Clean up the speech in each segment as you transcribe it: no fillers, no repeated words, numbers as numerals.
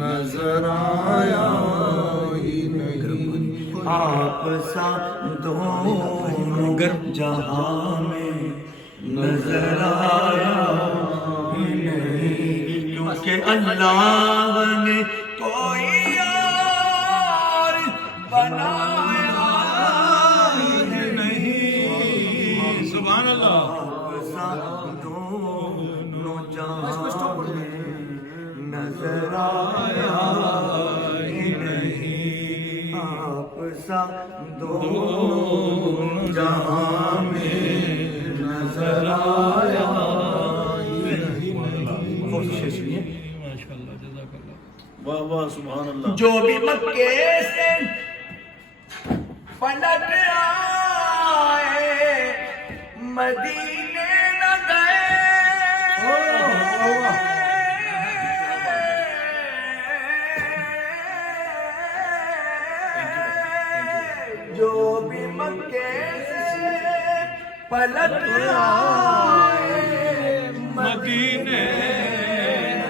نظر آیا ہی نہیں آپ سا دونوں جہاں میں نظر آیا ہی نہیں، کیونکہ اللہ نے کوئی اور بنایا ہی نہیں۔ سبحان اللہ۔ آپ سا دونوں جہاں میں نظر آیا ہی نہیں، آپ سا دونوں جہاں میں نظر آیا ہی نہیں۔ واہ واہ سبحان اللہ۔ جو بھی مکے سے پلٹ آئے مدینے نہ گئے، جو بھی مکے سے پلٹ آئے مدینے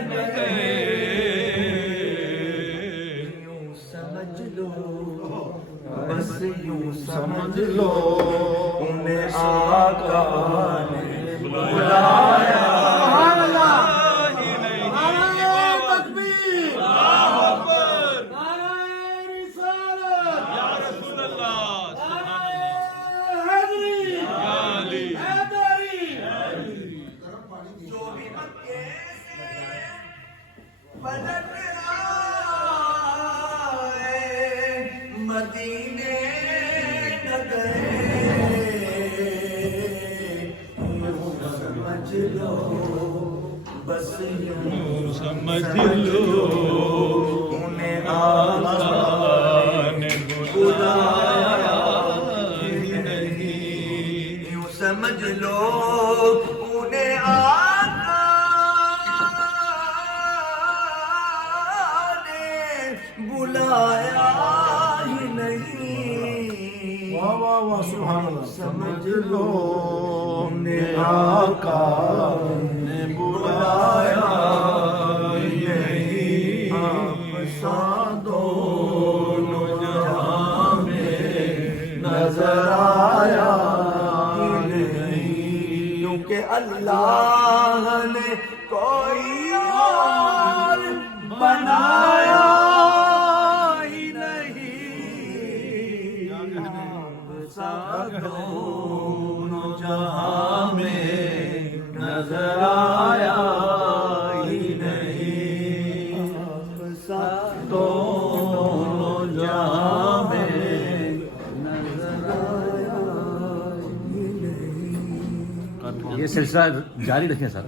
نہ گئے، یوں سمجھ لو بس یوں سمجھ لو انہیں آقا نے بلایا۔ پلٹ آئے مدینے نہ گئے، یوں سمجھ لو بس یوں سمجھ لو انہیں آقا نے بلایا ہی نہیں، یوں سمجھ لو انہیں بلایا ہی نہیں۔ واہ واہ واہ سبحان اللہ۔ سمجھ لو نے آقا نے بلایا ہی نہیں، آپ سا دونوں جہاں میں نظر آیا ہی نہیں، کیونکہ اللہ نے کوئی اور بنایا ہی نہیں، آپ سا دونوں جہاں میں نظر آیا ہی نہیں، آپ سا دونوں جہاں میں نظر آیا ہی نہیں۔ یہ سلسلہ جاری رکھیں سر۔